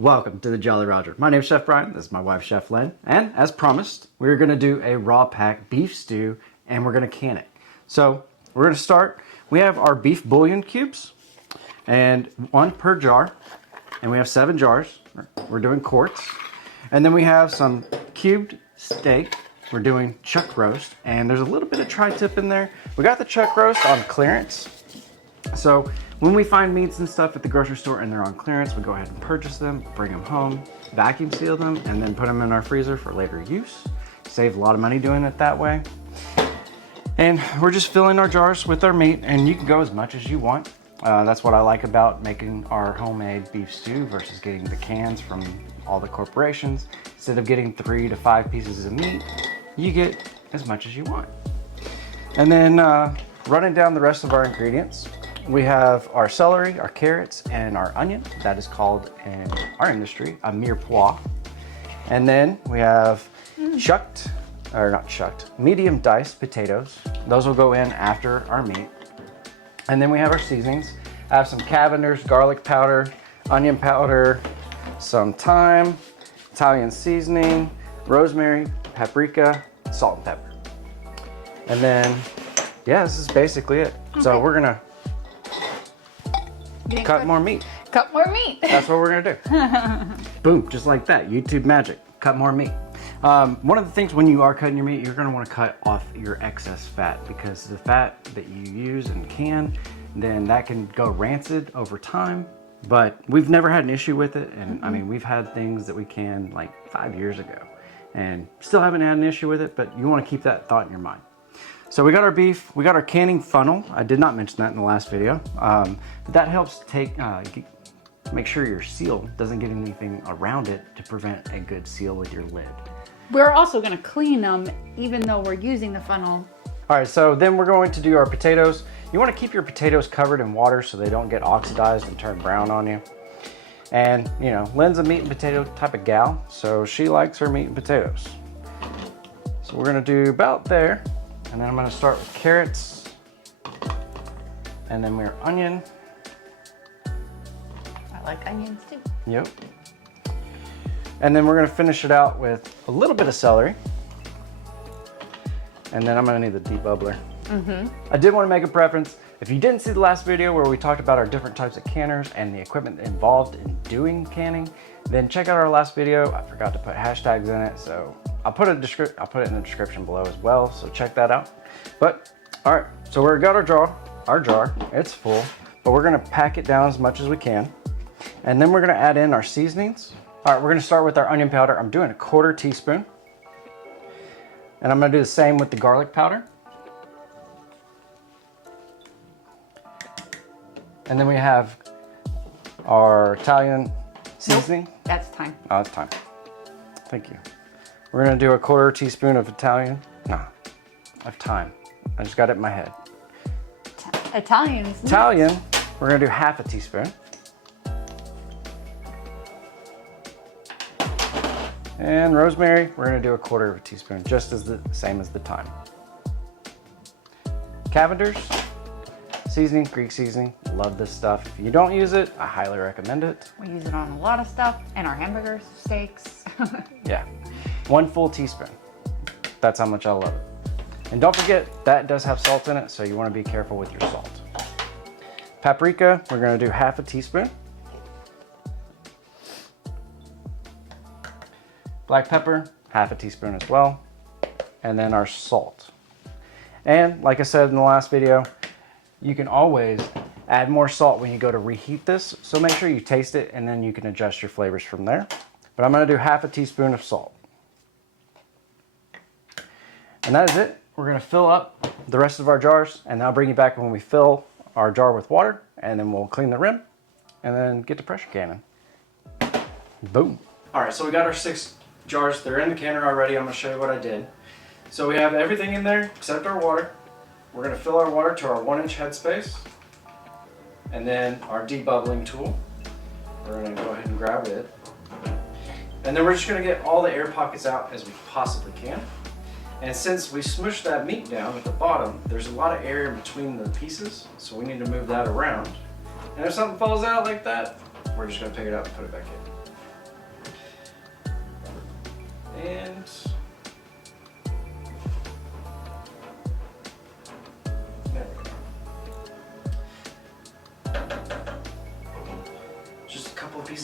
Welcome to the Jolly Roger. My name is Chef Brian, this is my wife Chef Lynn, and as promised, we're going to do a raw pack beef stew and we're going to can it. So we're going to start, we have our beef bouillon cubes and 1 per jar, and we have 7 jars, we're doing quarts, and then we have some cubed steak, we're doing chuck roast, and there's a little bit of tri-tip in there. We got the chuck roast on clearance, so when we find meats and stuff at the grocery store and they're on clearance, we go ahead and purchase them, bring them home, vacuum seal them, and then put them in our freezer for later use. Save a lot of money doing it that way. And we're just filling our jars with our meat, and you can go as much as you want. That's what I like about making our homemade beef stew versus getting the cans from all the corporations. Instead of getting 3 to 5 pieces of meat, you get as much as you want. And then running down the rest of our ingredients, we have our celery, our carrots, and our onion. That is called in our industry a mirepoix. And then we have medium diced potatoes. Those will go in after our meat. And then we have our seasonings. I have some Cavender's garlic powder, onion powder, some thyme, Italian seasoning, rosemary, paprika, salt and pepper. And then, yeah, this is basically it. Okay. So we're gonna cut more meat. Cut more meat. That's what we're gonna do. Boom, just like that. YouTube magic. Cut more meat. One of the things when you are cutting your meat, you're gonna wanna cut off your excess fat, because the fat that you use and can, then that can go rancid over time. But we've never had an issue with it. And I mean, we've had things that we canned like 5 years ago and still haven't had an issue with it, but you wanna keep that thought in your mind. So we got our beef, we got our canning funnel. I did not mention that in the last video. That helps make sure your seal doesn't get anything around it to prevent a good seal with your lid. We're also gonna clean them even though we're using the funnel. All right, so then we're going to do our potatoes. You wanna keep your potatoes covered in water so they don't get oxidized and turn brown on you. And you know, Lynn's a meat and potato type of gal, so she likes her meat and potatoes. So we're gonna do about there. And then I'm gonna start with carrots, and then we're onion. I like onions too. Yep. And then we're gonna finish it out with a little bit of celery. And then I'm gonna need the debubbler. I did wanna make a preference. If you didn't see the last video where we talked about our different types of canners and the equipment involved in doing canning, then check out our last video. I forgot to put hashtags in it, so I'll put it in the description below as well, so check that out. But, all right, so we've got our jar, it's full, but we're gonna pack it down as much as we can. And then we're gonna add in our seasonings. All right, we're gonna start with our onion powder. I'm doing 1/4 teaspoon. And I'm gonna do the same with the garlic powder. And then we have our Italian seasoning. Nope, that's thyme. Oh, it's thyme. Thank you. We're gonna do 1/4 teaspoon of thyme. I just got it in my head. Italian, we're gonna do 1/2 teaspoon. And rosemary, we're gonna do 1/4 teaspoon, just as the same as the thyme. Cavender's seasoning, Greek seasoning, love this stuff. If you don't use it, I highly recommend it. We use it on a lot of stuff, and our hamburgers, steaks. Yeah, 1 full teaspoon. That's how much I love it. And don't forget, that does have salt in it, so you wanna be careful with your salt. Paprika, we're gonna do 1/2 teaspoon. Black pepper, 1/2 teaspoon as well. And then our salt. And like I said in the last video, you can always add more salt when you go to reheat this, so make sure you taste it and then you can adjust your flavors from there. But I'm gonna do 1/2 teaspoon of salt. And that is it. We're gonna fill up the rest of our jars, and I'll bring you back when we fill our jar with water, and then we'll clean the rim and then get to pressure canning. Boom. All right, so we got our 6 jars. They're in the canner already. I'm gonna show you what I did. So we have everything in there except our water. We're gonna fill our water to our 1-inch headspace, and then our debubbling tool. We're gonna go ahead and grab it. And then we're just gonna get all the air pockets out as we possibly can. And since we smushed that meat down at the bottom, there's a lot of air in between the pieces, so we need to move that around. And if something falls out like that, we're just gonna pick it up and put it back in.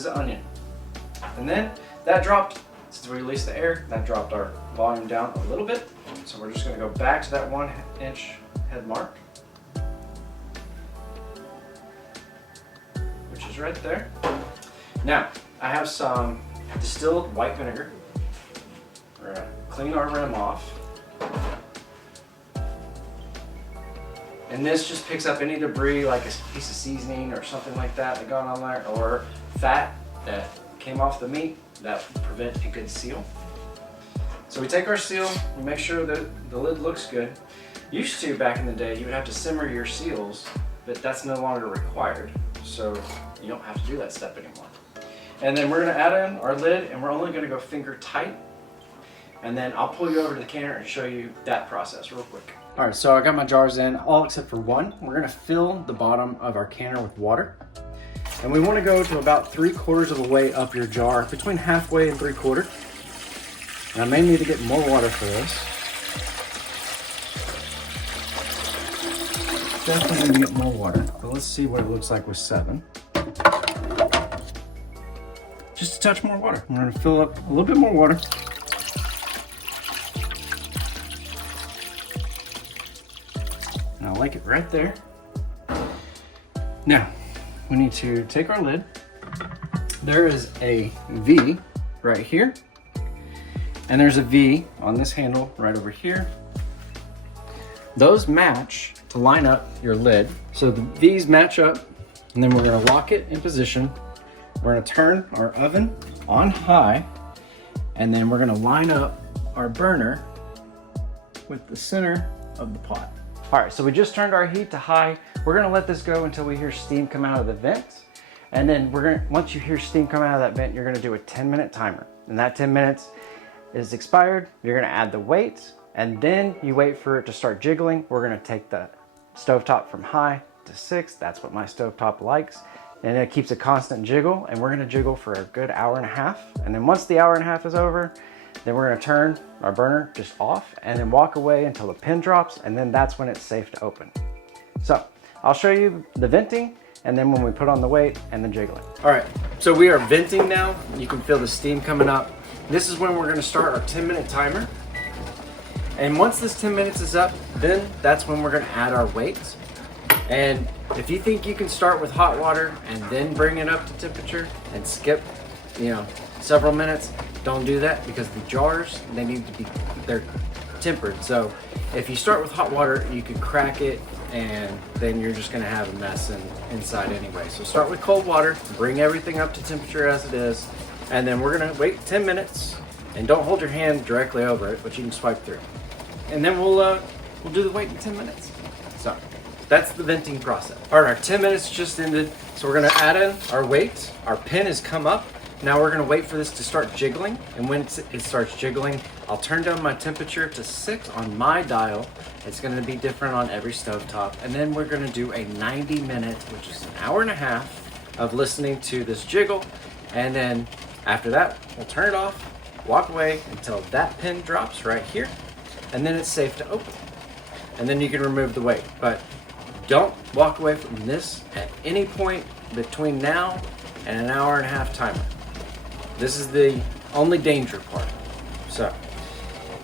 is an onion. And then that dropped, since we released the air, that dropped our volume down a little bit. So we're just gonna go back to that 1 inch head mark, which is right there. Now, I have some distilled white vinegar. We're gonna clean our rim off. And this just picks up any debris, like a piece of seasoning or something like that got on there, or fat that came off the meat that prevent a good seal. So we take our seal, we make sure that the lid looks good. Used to, back in the day, you would have to simmer your seals, but that's no longer required. So you don't have to do that step anymore. And then we're gonna add in our lid, and we're only gonna go finger tight. And then I'll pull you over to the canner and show you that process real quick. All right, so I got my jars in, all except for one. We're gonna fill the bottom of our canner with water. And we wanna go to about 3/4 of the way up your jar, between halfway and 3/4. And I may need to get more water for this. Definitely need to get more water, but let's see what it looks like with 7. Just a touch more water. We're gonna fill up a little bit more water. And I like it right there. Now, we need to take our lid. There is a V right here. And there's a V on this handle right over here. Those match to line up your lid. So the V's match up, and then we're gonna lock it in position. We're gonna turn our oven on high, and then we're gonna line up our burner with the center of the pot. All right, so we just turned our heat to high. We're gonna let this go until we hear steam come out of the vent. And then once you hear steam come out of that vent, you're gonna do a 10-minute timer. And that 10 minutes is expired. You're gonna add the weight, and then you wait for it to start jiggling. We're gonna take the stovetop from high to 6. That's what my stovetop likes. And it keeps a constant jiggle, and we're gonna jiggle for a good 1.5 hours. And then once the 1.5 hours is over, then we're gonna turn our burner just off and then walk away until the pin drops, and then that's when it's safe to open. So I'll show you the venting, and then when we put on the weight and the jiggling. All right, so we are venting now. You can feel the steam coming up. This is when we're gonna start our 10-minute timer. And once this 10 minutes is up, then that's when we're gonna add our weights. And if you think you can start with hot water and then bring it up to temperature and skip, several minutes, don't do that, because the jars, they're tempered. So if you start with hot water, you can crack it, and then you're just gonna have a mess inside anyway. So start with cold water, bring everything up to temperature as it is, and then we're gonna wait 10 minutes, and don't hold your hand directly over it, but you can swipe through. And then we'll do the weight in 10 minutes. So that's the venting process. All right, our 10 minutes just ended. So we're gonna add in our weight. Our pin has come up. Now we're gonna wait for this to start jiggling. And when it starts jiggling, I'll turn down my temperature to 6 on my dial. It's gonna be different on every stovetop. And then we're gonna do a 90-minute, which is an 1.5 hours of listening to this jiggle. And then after that, we'll turn it off, walk away until that pin drops right here. And then it's safe to open. And then you can remove the weight. But don't walk away from this at any point between now and an 1.5 hour timer. This is the only danger part. So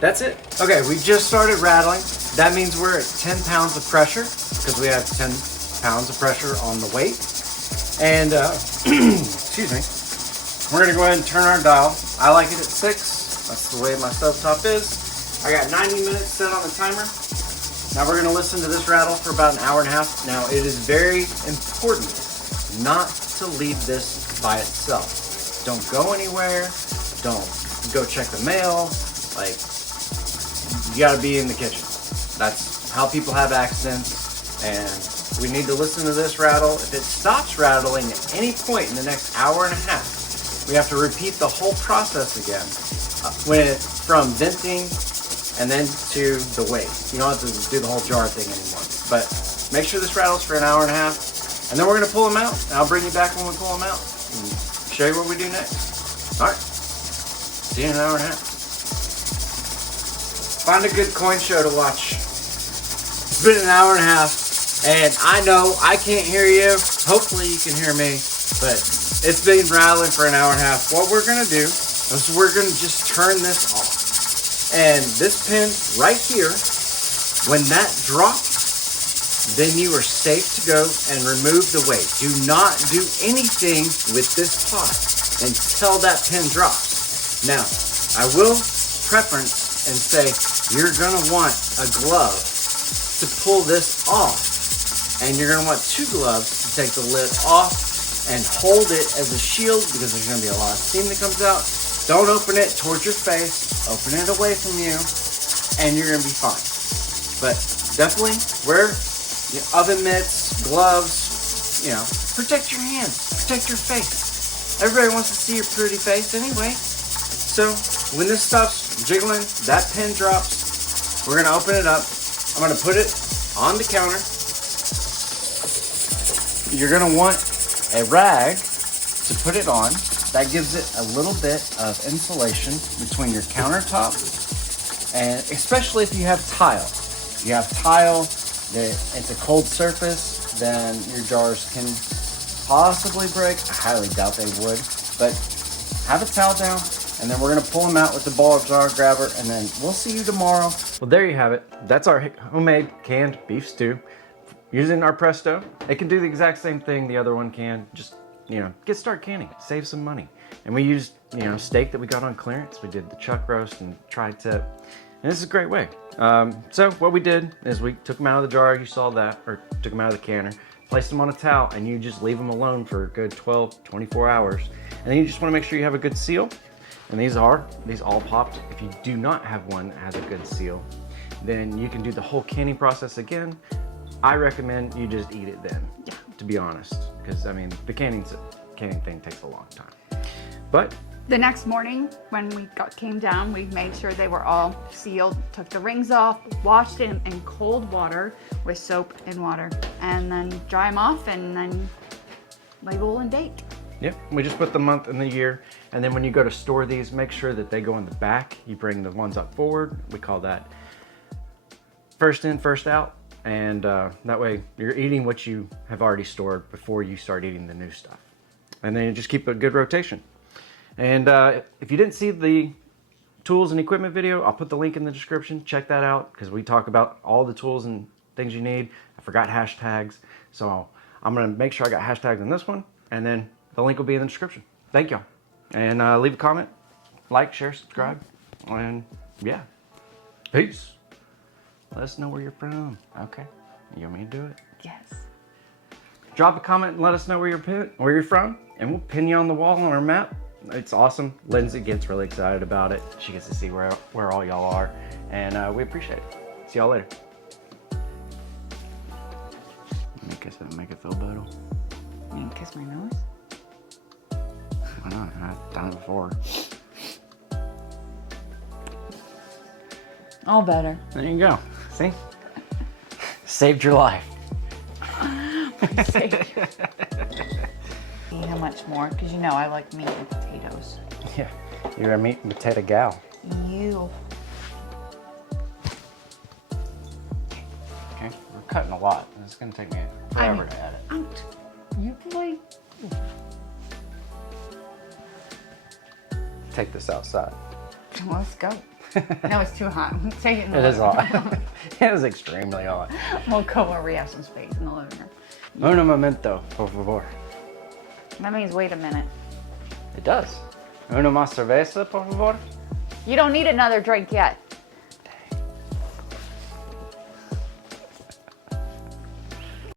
that's it. Okay, we just started rattling. That means we're at 10 pounds of pressure, because we have 10 pounds of pressure on the weight. And excuse me. We're gonna go ahead and turn our dial. I like it at 6. That's the way my stovetop is. I got 90 minutes set on the timer. Now we're gonna listen to this rattle for about an 1.5 hours. Now it is very important not to leave this by itself. Don't go anywhere. Don't go check the mail. Like, you gotta be in the kitchen. That's how people have accidents. And we need to listen to this rattle. If it stops rattling at any point in the next 1.5 hours, we have to repeat the whole process again. From venting and then to the weight. You don't have to do the whole jar thing anymore. But make sure this rattles for an 1.5 hours, and then we're gonna pull them out. And I'll bring you back when we pull them out and show you what we do next. All right, see you in an 1.5 hours. Find a good coin show to watch. It's been an 1.5 hours, and I know I can't hear you. Hopefully you can hear me, but It's been rattling for an hour and a half. What we're gonna do is we're gonna just turn this off. And this pin right here, when that drops, then you are safe to go and remove the weight. Do not do anything with this pot until that pin drops. Now, I will preference and say you're gonna want a glove to pull this off. And you're gonna want 2 gloves to take the lid off and hold it as a shield because there's gonna be a lot of steam that comes out. Don't open it towards your face, open it away from you, and you're gonna be fine. But definitely wear your oven mitts, gloves, you know, protect your hands, protect your face. Everybody wants to see your pretty face anyway. So when this stops jiggling, that pin drops, we're gonna open it up. I'm gonna put it on the counter. You're gonna want a rag to put it on. That gives it a little bit of insulation between your countertop, and especially if you have tile. If you have tile that it's a cold surface, then your jars can possibly break. I highly doubt they would, but have a towel down, and then we're gonna pull them out with the ball jar grabber, and then we'll see you tomorrow. Well, there you have it. That's our homemade canned beef stew. Using our Presto, it can do the exact same thing the other one can. Just, you know, start canning, save some money. And we used, you know, steak that we got on clearance. We did the chuck roast and tri-tip, and this is a great way. So what we did is we took them out of the jar, you saw that, or took them out of the canner, placed them on a towel, and you just leave them alone for a good 12, 24 hours. And then you just want to make sure you have a good seal. And these all popped. If you do not have one that has a good seal, then you can do the whole canning process again. I recommend you just eat it then, to be honest, because I mean the canning thing takes a long time. But the next morning when we came down, we made sure they were all sealed, took the rings off, washed them in cold water with soap and water, and then dry them off and then label and date. Yep, we just put the month and the year, and then when you go to store these, make sure that they go in the back. You bring the ones up forward. We call that first in, first out. And that way you're eating what you have already stored before you start eating the new stuff. And then you just keep a good rotation. And if you didn't see the tools and equipment video, I'll put the link in the description. Check that out because we talk about all the tools and things you need. I forgot hashtags, so I'm gonna make sure I got hashtags in this one, and then the link will be in the description. Thank y'all. And leave a comment, like, share, subscribe, and yeah, peace. Let us know where you're from. Okay, you want me to do it? Yes. Drop a comment and let us know where you're from, and we'll pin you on the wall on our map. It's awesome. Lindsay gets really excited about it. She gets to see where all y'all are, and we appreciate it. See y'all later. Make it feel better. You want to kiss my nose? Why not? I've done it before. All better. There you go. See? Saved your life. How much more? Because you know I like meat and potatoes. Yeah, you're a meat and potato gal. You. Okay, we're cutting a lot. It's gonna take me forever to edit. You play. Take this outside. Well, let's go. No, it's too hot. Take it in the It is living hot. room. It is extremely hot. We'll go where we have some space in the living room. Uno momento, por favor. That means wait a minute. It does. Uno más cerveza, por favor. You don't need another drink yet.